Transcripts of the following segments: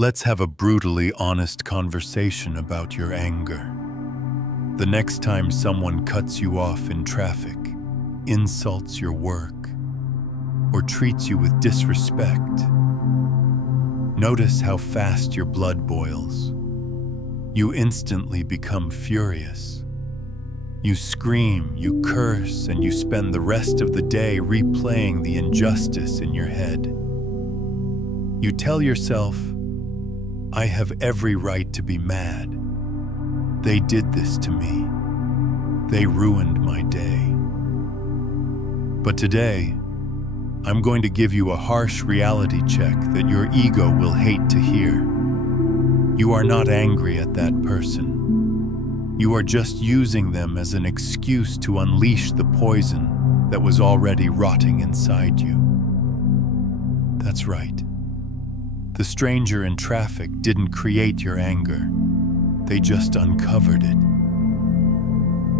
Let's have a brutally honest conversation about your anger. The next time someone cuts you off in traffic, insults your work, or treats you with disrespect, notice how fast your blood boils. You instantly become furious. You scream, you curse, and you spend the rest of the day replaying the injustice in your head. You tell yourself, I have every right to be mad. They did this to me. They ruined my day. But today, I'm going to give you a harsh reality check that your ego will hate to hear. You are not angry at that person. You are just using them as an excuse to unleash the poison that was already rotting inside you. That's right. The stranger in traffic didn't create your anger. They just uncovered it.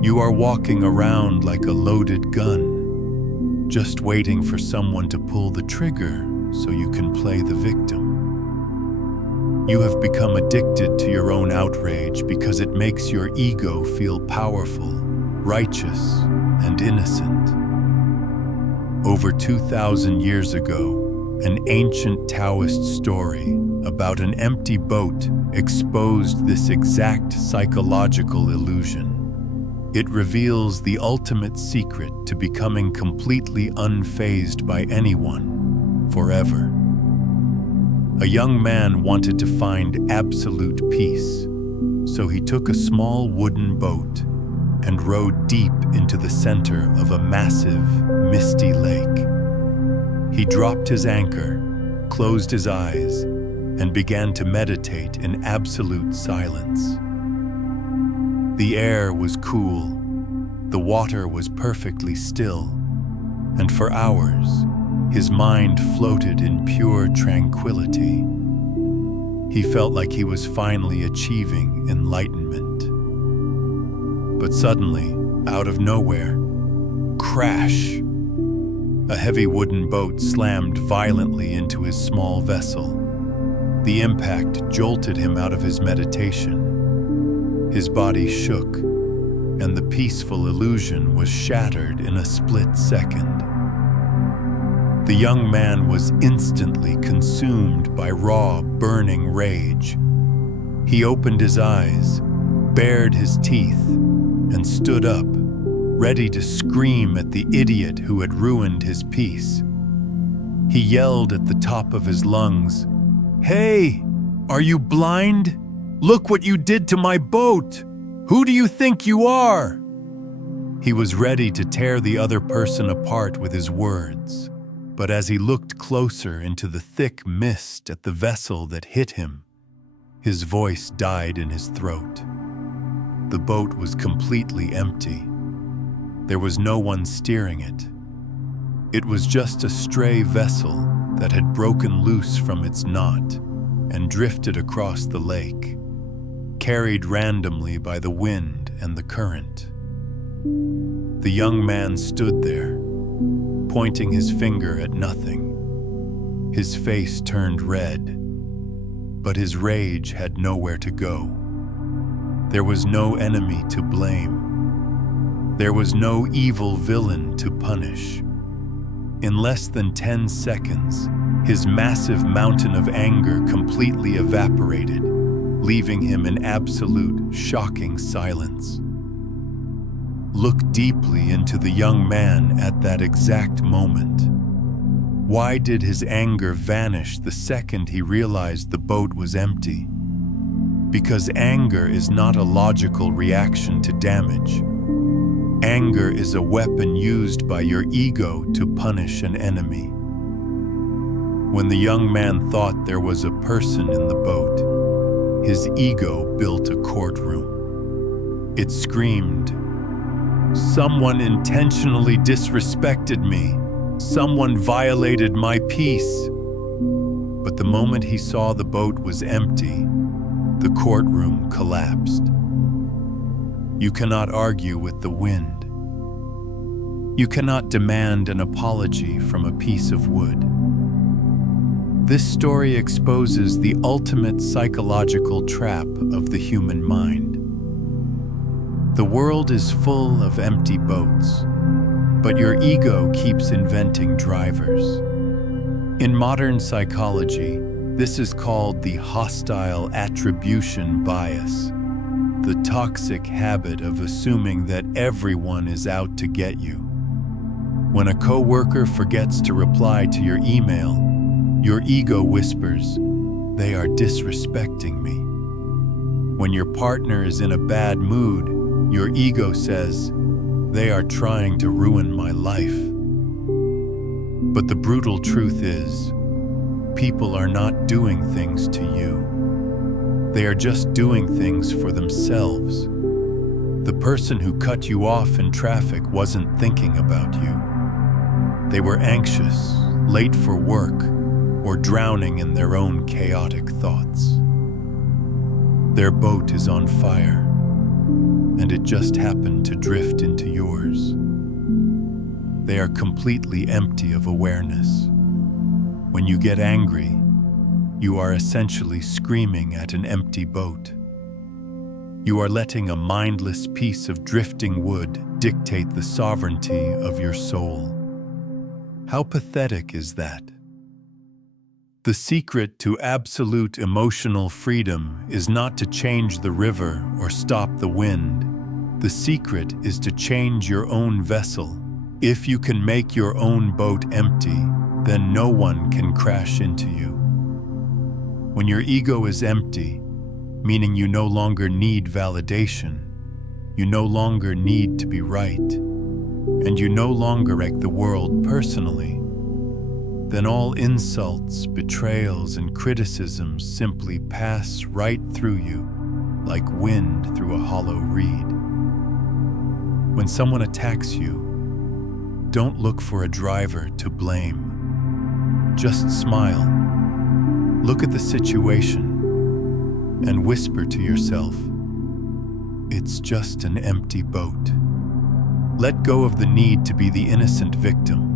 You are walking around like a loaded gun, just waiting for someone to pull the trigger so you can play the victim. You have become addicted to your own outrage because it makes your ego feel powerful, righteous, and innocent. Over 2,000 years ago, an ancient Taoist story about an empty boat exposed this exact psychological illusion. It reveals the ultimate secret to becoming completely unfazed by anyone forever. A young man wanted to find absolute peace, so he took a small wooden boat and rowed deep into the center of a massive, misty lake. He dropped his anchor, closed his eyes, and began to meditate in absolute silence. The air was cool, the water was perfectly still, and for hours, his mind floated in pure tranquility. He felt like he was finally achieving enlightenment. But suddenly, out of nowhere, crash! A heavy wooden boat slammed violently into his small vessel. The impact jolted him out of his meditation. His body shook, and the peaceful illusion was shattered in a split second. The young man was instantly consumed by raw, burning rage. He opened his eyes, bared his teeth, and stood up, ready to scream at the idiot who had ruined his peace. He yelled at the top of his lungs, "Hey, are you blind? Look what you did to my boat! Who do you think you are?" He was ready to tear the other person apart with his words, but as he looked closer into the thick mist at the vessel that hit him, his voice died in his throat. The boat was completely empty. There was no one steering it. It was just a stray vessel that had broken loose from its knot and drifted across the lake, carried randomly by the wind and the current. The young man stood there, pointing his finger at nothing. His face turned red, but his rage had nowhere to go. There was no enemy to blame. There was no evil villain to punish. In less than 10 seconds, his massive mountain of anger completely evaporated, leaving him in absolute, shocking silence. Look deeply into the young man at that exact moment. Why did his anger vanish the second he realized the boat was empty? Because anger is not a logical reaction to damage. Anger is a weapon used by your ego to punish an enemy. When the young man thought there was a person in the boat, his ego built a courtroom. It screamed, "Someone intentionally disrespected me. Someone violated my peace." But the moment he saw the boat was empty, the courtroom collapsed. You cannot argue with the wind. You cannot demand an apology from a piece of wood. This story exposes the ultimate psychological trap of the human mind. The world is full of empty boats, but your ego keeps inventing drivers. In modern psychology, this is called the hostile attribution bias, the toxic habit of assuming that everyone is out to get you. When a coworker forgets to reply to your email, your ego whispers, "They are disrespecting me." When your partner is in a bad mood, your ego says, "They are trying to ruin my life." But the brutal truth is, people are not doing things to you. They are just doing things for themselves. The person who cut you off in traffic wasn't thinking about you. They were anxious, late for work, or drowning in their own chaotic thoughts. Their boat is on fire, and it just happened to drift into yours. They are completely empty of awareness. When you get angry, you are essentially screaming at an empty boat. You are letting a mindless piece of drifting wood dictate the sovereignty of your soul. How pathetic is that? The secret to absolute emotional freedom is not to change the river or stop the wind. The secret is to change your own vessel. If you can make your own boat empty, then no one can crash into you. When your ego is empty, meaning you no longer need validation, you no longer need to be right, and you no longer take the world personally, then all insults, betrayals, and criticisms simply pass right through you like wind through a hollow reed. When someone attacks you, don't look for a driver to blame. Just smile, look at the situation, and whisper to yourself, "It's just an empty boat." Let go of the need to be the innocent victim.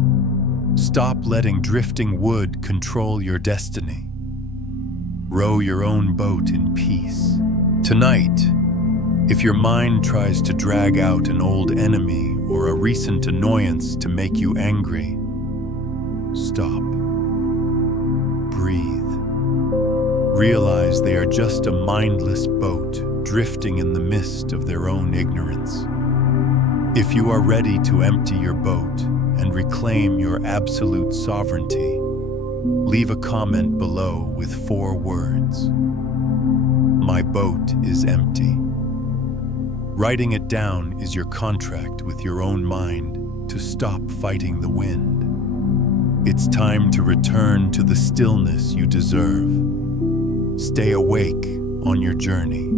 Stop letting drifting wood control your destiny. Row your own boat in peace. Tonight, if your mind tries to drag out an old enemy or a recent annoyance to make you angry, stop. Breathe. Realize they are just a mindless boat drifting in the mist of their own ignorance. If you are ready to empty your boat and reclaim your absolute sovereignty, leave a comment below with 4 words. My boat is empty. Writing it down is your contract with your own mind to stop fighting the wind. It's time to return to the stillness you deserve. Stay awake on your journey.